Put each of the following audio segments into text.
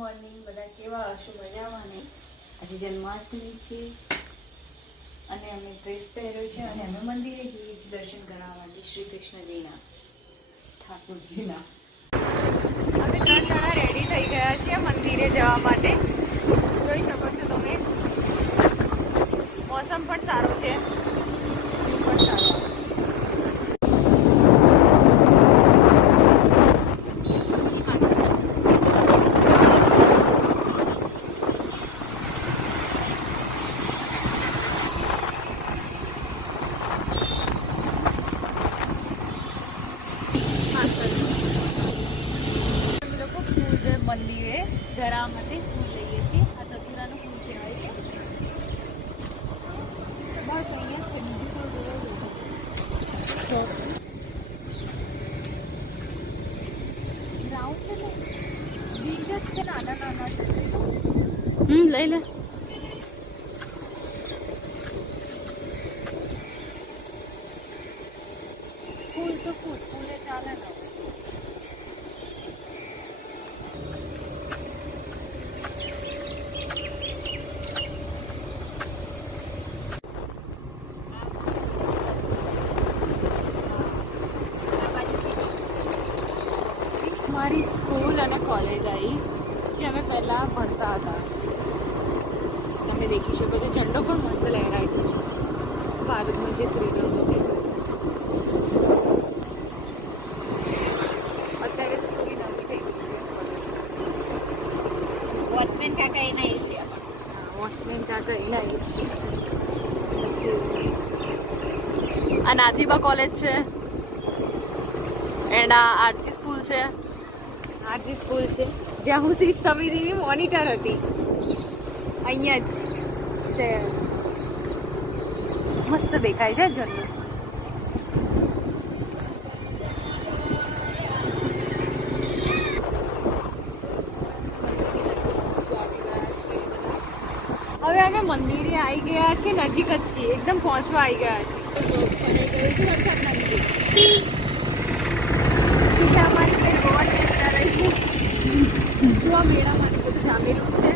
Morning બધા કેવા હશો? મજામાં ને? આજે જન્માષ્ટમી છે અને અમે ડ્રેસ પહેર્યો છે અને અમે મંદિરે જઈએ છીએ દર્શન કરવા માટે શ્રી કૃષ્ણજીના, ઠાકોરજીના. અમે 3 જણા રેડી થઈ ગયા છીએ મંદિરે જવા માટે. જોઈ શકો છો તમે, મોસમ પણ સારો છે, પણ સારો. મંદિરે ઘરા માટે ફૂલ લઈએ છીએ. આ તતુરાનું ફૂલ કહેવાય છે. બસ અહીંયા છે, બીજું તો રાઉન્ડ છે ને, બીજ જ છે, નાના નાના છે. લઈ લે. ફૂલ તો ફૂલે ચાલે ને. મારી સ્કૂલ અને કોલેજ આવી કે અમે પહેલાં ભણતા હતા. તમે દેખી શકો છો, ઝંડો પણ મસ્ત લહેરાય છે. ભારતનો જે ત્રિરંગો અત્યારે તો થોડી નવી થઈ ગઈ છે. વોચમેન કાકા એના એ છે. વોચમેન કાકા એના એ છે. આ નાથીબા કોલેજ છે એન્ડ આ આરજી સ્કૂલ છે. આરજી સ્કૂલ છે જ્યાં હું શિક્ષ સમિતિની મોનિટર હતી. અહીંયા જ છે. મસ્ત દેખાય છે ઝરણું. હવે અમે મંદિરે આવી ગયા છીએ, નજીક જ છીએ, એકદમ પહોંચવા આવી ગયા છીએ. મેળામાં બધું જામેલું છે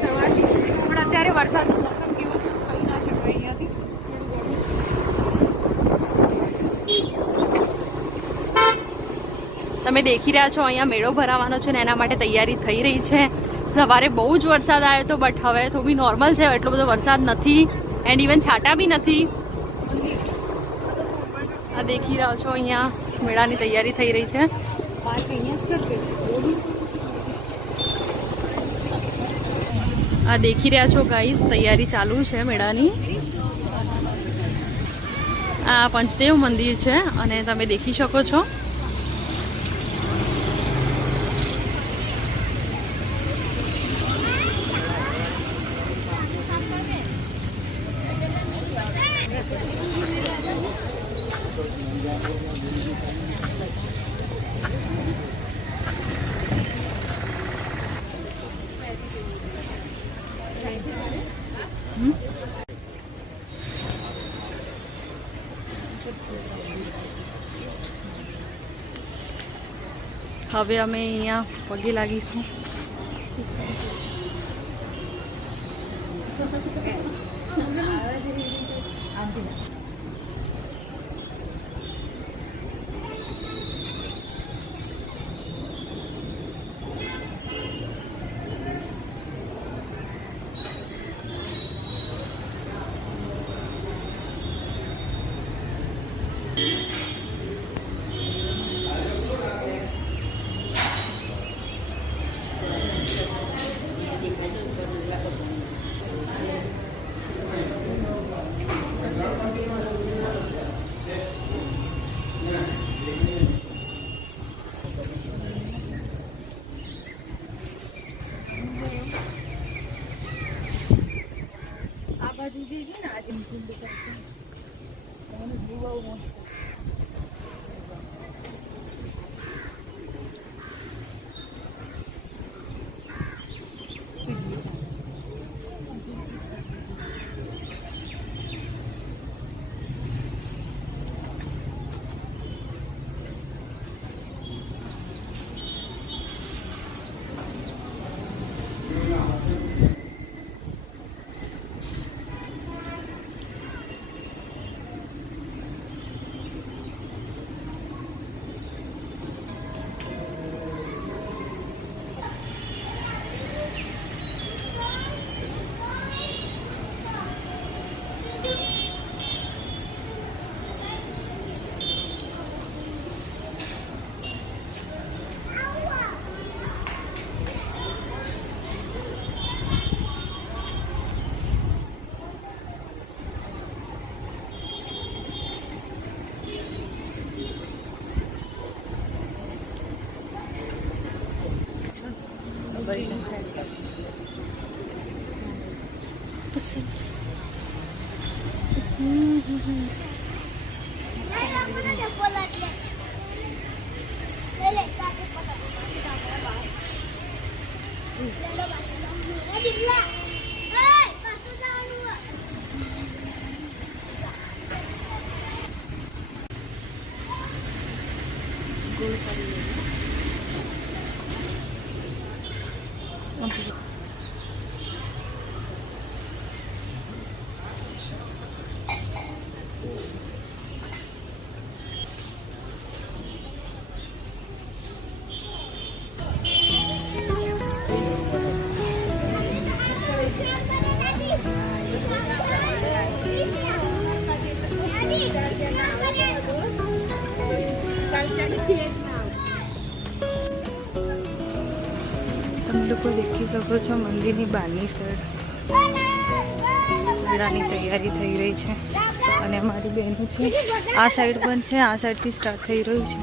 સવારથી, પણ અત્યારે વરસાદનું મોસમ કેવું છે કહી ના શકાય અહીંયાથી. તમે દેખી રહ્યા છો અહીંયા મેળો ભરાવાનો છે ને એના માટે તૈયારી થઈ રહી છે. સવારે બહુ જ વરસાદ આવ્યો હતો, બટ હવે તો બી નોર્મલ છે, એટલો બધો વરસાદ નથી એન્ડ ઇવન છાંટા બી નથી. આ દેખી રહ્યા છો અહીંયા મેળાની તૈયારી થઈ રહી છે. આ દેખી રહ્યા છો ગાઈસ, તૈયારી ચાલુ છે મેળાની. આ પંચદેવ મંદિર છે અને તમે દેખી શકો છો. હવે અમે અહીંયા પગે લાગીશું. તમે લોકો દેખી શકો છો મંદિરની બહારની સાઈડ મેળાની તૈયારી થઈ રહી છે અને અમારી બહેનો છે આ સાઈડ પણ છે, આ સાઈડથી સ્ટાર્ટ થઈ રહ્યું છે.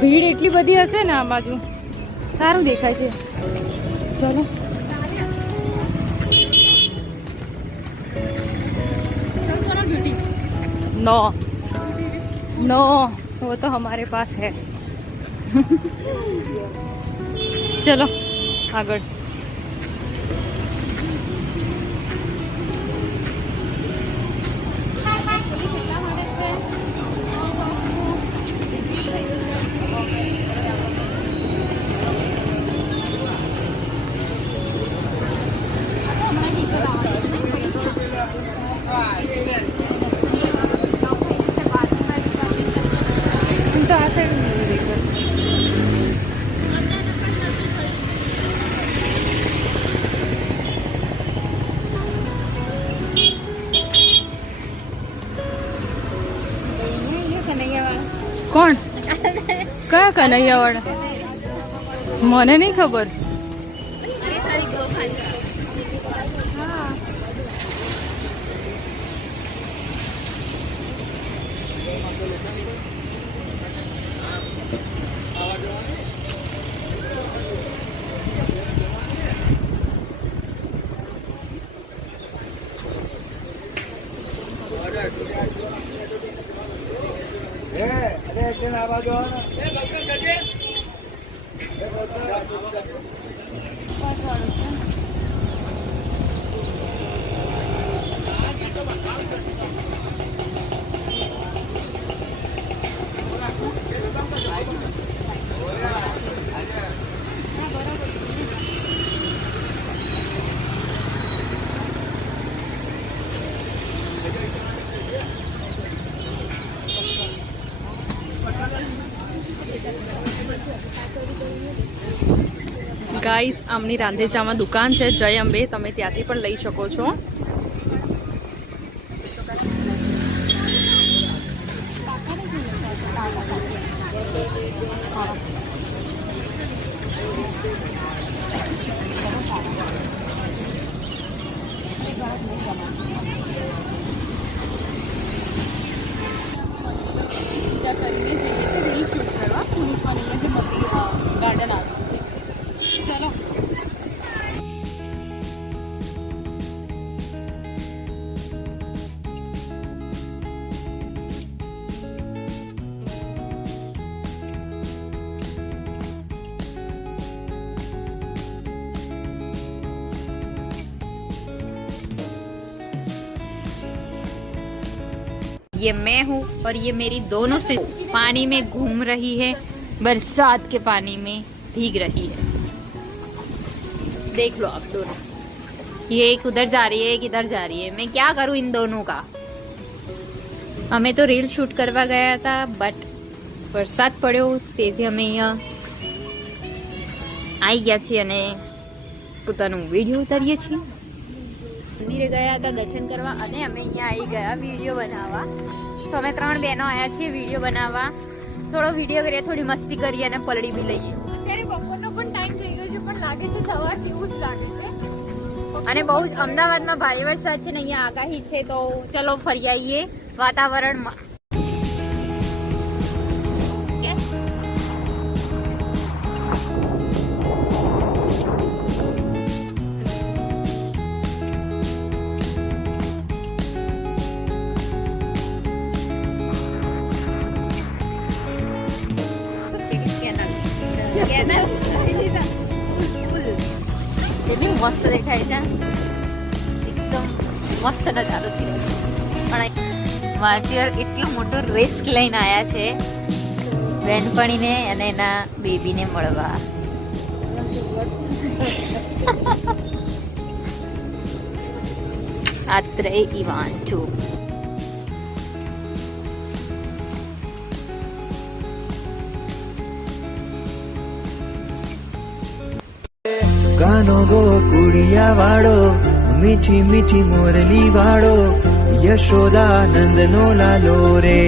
ભીડ એટલી બધી હશે ને આ બાજુ, સારું દેખાય છે. ચલો नो नो वो तो हमारे पास है. चलो आगे. तो आ साइड કોણ કયા કનૈયા વાળા મને નહીં ખબર. ગાઈસ આમની રાંધેચામાં દુકાન છે જય અંબે, તમે ત્યાંથી પણ લઈ શકો છો. ગાર્ડન આવ્યું છે. ચલો ये मैं हूँ और ये मेरी दोनों से पानी में घूम रही है, बरसात के पानी में भीग रही है. देख लो आप दोनों, ये एक उधर जा रही है, एक इधर जा रही है. मैं क्या करूँ इन दोनों का. અમે તો રીલ શૂટ કરવા ગયા હતા બટ વરસાદ પડ્યો તેથી અમે અહીંયા આવી ગયા છીએ અને પોતાનું વિડીયો ઉતારીએ છીએ. મંદિરે ગયા હતા દર્શન કરવા અને અમે અહીંયા આવી ગયા વિડીયો બનાવવા. તો અમે 3 બહેનો આવ્યા છીએ વિડીયો બનાવવા. થોડો વિડીયો કરીએ, થોડી મસ્તી કરીએ અને પલડી બી લઈએ. અત્યારે બપોરનો પણ ટાઈમ થઈ ગયો છે પણ લાગે છે સવાર જેવું જ લાગે છે. અને બહુ જ અમદાવાદમાં ભારે વરસાદ છે ને અહીંયા આગાહી છે, તો ચલો ફરી આવીએ વાતાવરણમાં. કેટલી મસ્ત દેખાય છે, એકદમ મસ્ત નજારો છે. પણ વાંચિયર એટલો મોટો રિસ્ક લઈને આવ્યા છે બેનપણીને અને એના બેબીને મળવા. આત્રે ઇવાન્ચુ गानो गो कुड़िया वाड़ो मीठी मीठी मोरली वाड़ो यशोदा नंद नो लालो रे.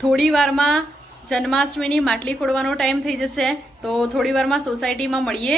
થોડી વારમાં જન્માષ્ટમીની માટલી ફોડવાનો ટાઈમ થઈ જશે, તો થોડી વારમાં સોસાયટીમાં મળીએ.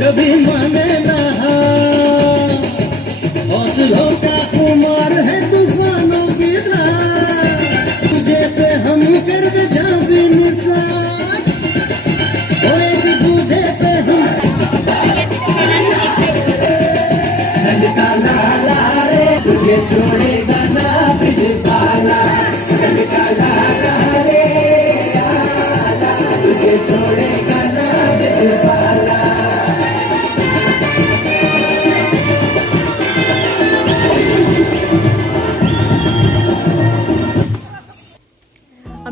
कभी माने ना हौसलों का कुमार है तूफानों की राह तुझे पे हम कर दे जा भी निशान और एक दूजे पे हम ललका लाला रे तुझे छोड़ेगा ना ब्रिज वाला ललका लाला रे तुझे छोड़ेगा ना ब्रिज वाला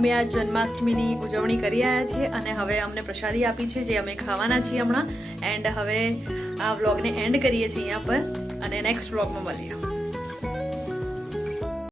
અમે આ જન્માષ્ટમીની ઉજવણી કરી આવ્યા છીએ અને હવે અમને પ્રસાદી આપી છે જે અમે ખાવાના છીએ હમણાં. એન્ડ હવે આ વ્લોગને એન્ડ કરીએ છીએ અહીંયા પર અને નેક્સ્ટ વ્લોગમાં મળીએ.